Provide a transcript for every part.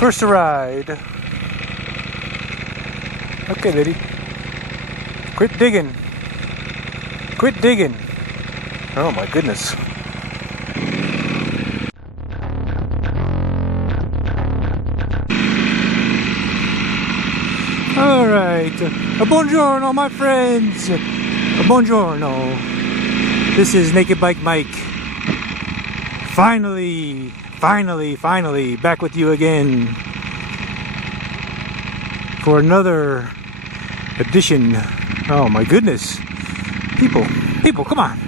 First to ride. Okay, lady. Quit digging. Quit digging. Oh my goodness. Alright. Buongiorno, my friends. Buongiorno. This is Naked Bike Mike. Finally, back with you again for another edition. Oh my goodness. People, come on.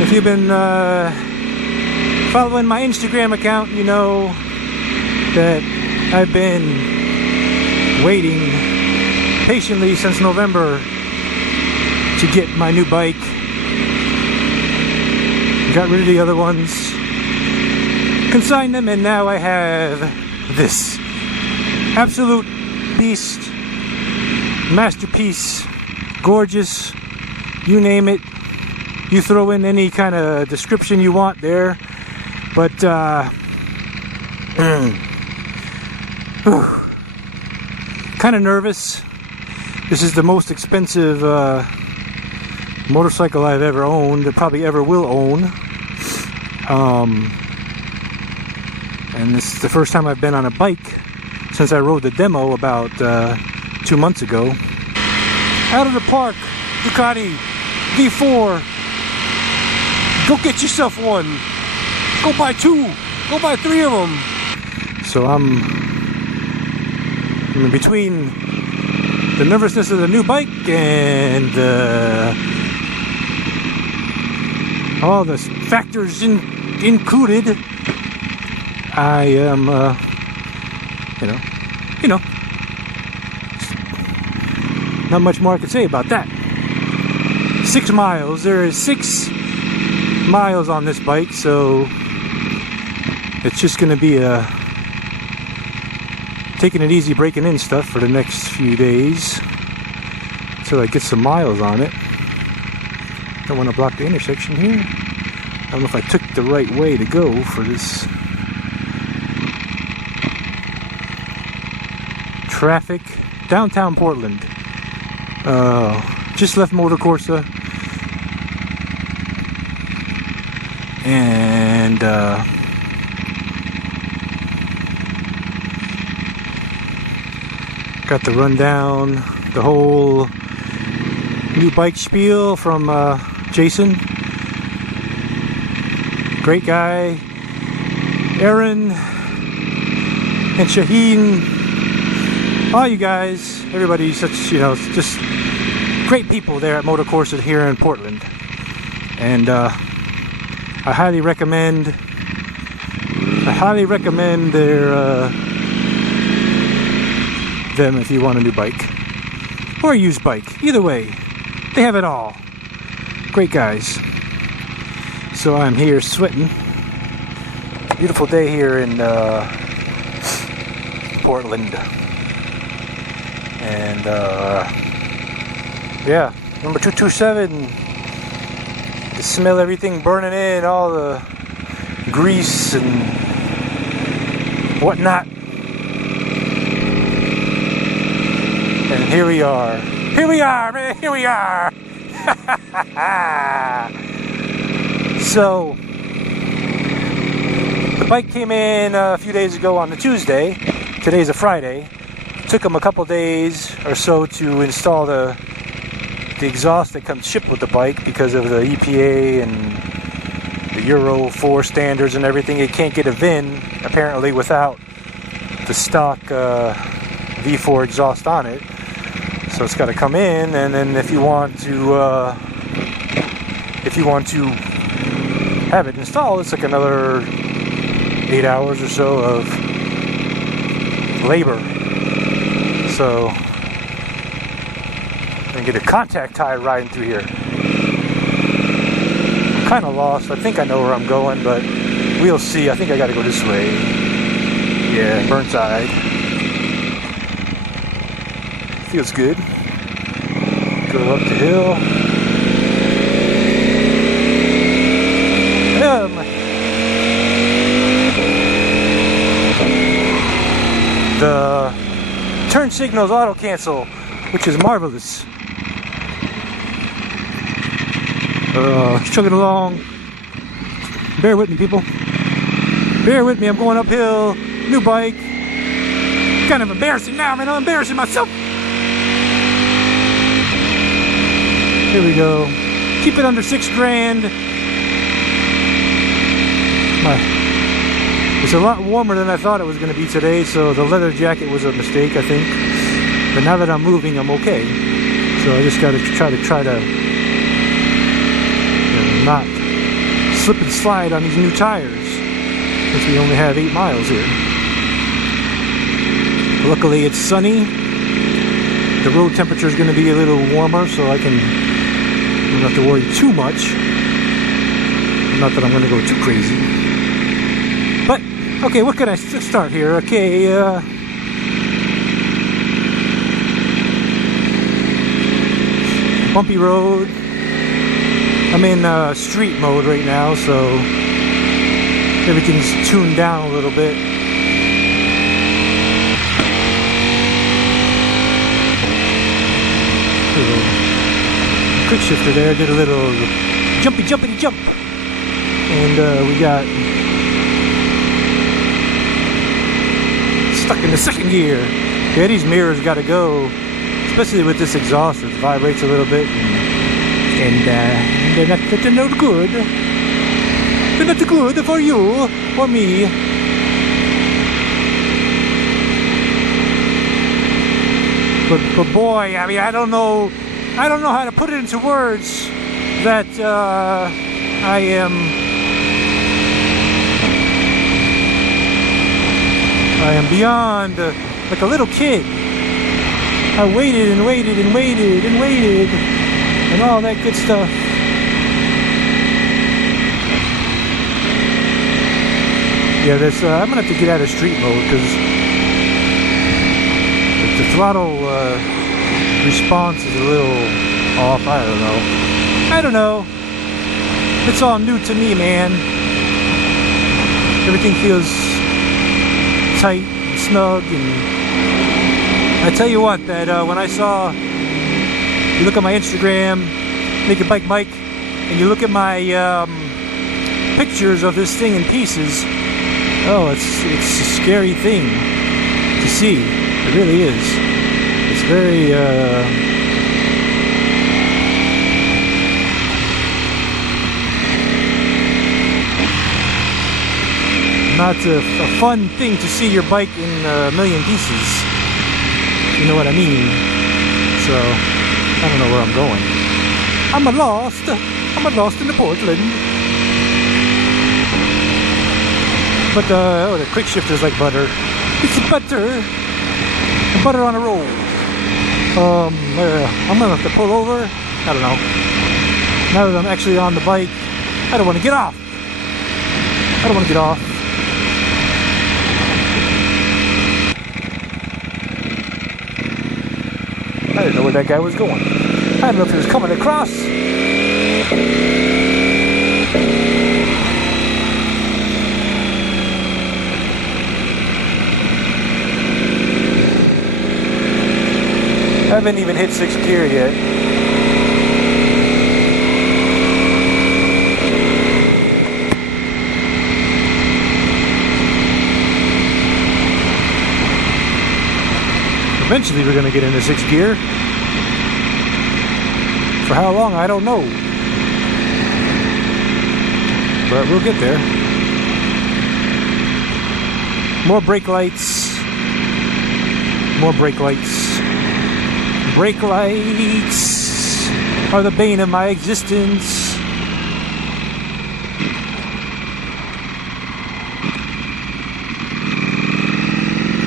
If you've been following my Instagram account, you know that I've been waiting patiently since November to get my new bike. Got rid of the other ones, consigned them, and now I have this absolute beast, masterpiece, gorgeous, you name it. You throw in any kind of description you want there, but kind of nervous. This is the most expensive motorcycle I've ever owned, probably ever will own. And this is the first time I've been on a bike since I rode the demo about 2 months ago. Out of the park, Ducati V4. Go get yourself one. Go buy 2. Go buy 3 of them. So I'm in between the nervousness of the new bike and all the factors included. I am, you know, not much more I can say about that. 6 miles. There is 6 miles on this bike, so it's just going to be taking it easy, breaking in stuff for the next few days until I get some miles on it. Don't want to block the intersection here. I don't know if I took the right way to go for this traffic. Downtown Portland. Just left Motocorsa. And got the rundown, the whole new bike spiel from Jason. Great guy. Aaron and Shaheen. All you guys, everybody, such, just great people there at Motocorsa here in Portland. And I highly recommend their them if you want a new bike or a used bike. Either way, they have it all. Great guys. So I'm here sweating. Beautiful day here in Portland. And yeah, number 227. You smell everything burning in, all the grease and whatnot. And here we are. Here we are, man. Here we are. So, the bike came in a few days ago on the Tuesday. Today's a Friday. Took them a couple days or so to install the exhaust that comes shipped with the bike because of the EPA and the Euro 4 standards and everything. It can't get a VIN apparently without the stock V4 exhaust on it. So it's got to come in, and then if you want to have it installed, it's like another 8 hours or so of labor. So I'm gonna get a contact tie riding through here. I'm kind of lost. I think I know where I'm going, but we'll see. I think I got to go this way. Yeah, Burnside. Feels good. Go up the hill. signals auto cancel, which is marvelous. Chugging along. Bear with me, people. Bear with me, I'm going uphill. New bike. Kind of embarrassing now, man. I'm embarrassing myself. Here we go. Keep it under $6,000. It's a lot warmer than I thought it was going to be today, so the leather jacket was a mistake, I think. But now that I'm moving, I'm okay. So I just got to try to not slip and slide on these new tires, since we only have 8 miles here. Luckily, it's sunny. The road temperature is going to be a little warmer, so I don't have to worry too much. Not that I'm going to go too crazy. But, okay, what can I start here? Okay, bumpy road. I'm in street mode right now, so everything's tuned down a little bit. Quick shifter there, did a little jumpity jump. And we got stuck in the second gear. Yeah, these mirrors gotta go, especially with this exhaust. It vibrates a little bit, and they're not good. They're not good for you or me. But boy, I mean, I don't know how to put it into words that I am beyond like a little kid. I waited and waited and waited and waited and all that good stuff. Yeah, I'm gonna have to get out of street mode because the throttle response is a little off. I don't know. It's all new to me, man. Everything feels tight and snug, and I tell you what, that when I saw, you look at my Instagram, Naked Bike Mike, and you look at my pictures of this thing in pieces, oh, it's a scary thing to see. It really is. It's very not a fun thing to see your bike in a million pieces. You know what I mean? So I don't know where I'm going. I'm lost in the Portland. But the quick shifter's like butter. It's butter. Butter on a roll. I'm gonna have to pull over. I don't know. Now that I'm actually on the bike, I don't want to get off. I don't want to get off. I didn't know where that guy was going. I don't know if he was coming across. I haven't even hit 6th gear yet. Eventually we're going to get into 6th gear. For how long, I don't know. But we'll get there. More brake lights. More brake lights. Brake lights are the bane of my existence.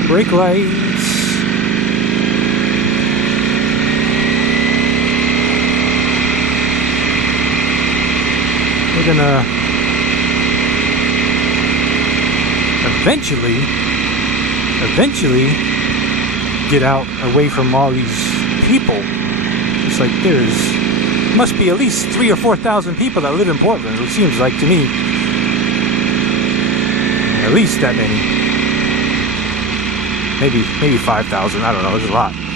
Brake lights. We're gonna eventually get out away from all these people. It's like must be at least 3,000 or 4,000 people that live in Portland, it seems like to me. At least that many. maybe 5,000. I don't know. It's a lot.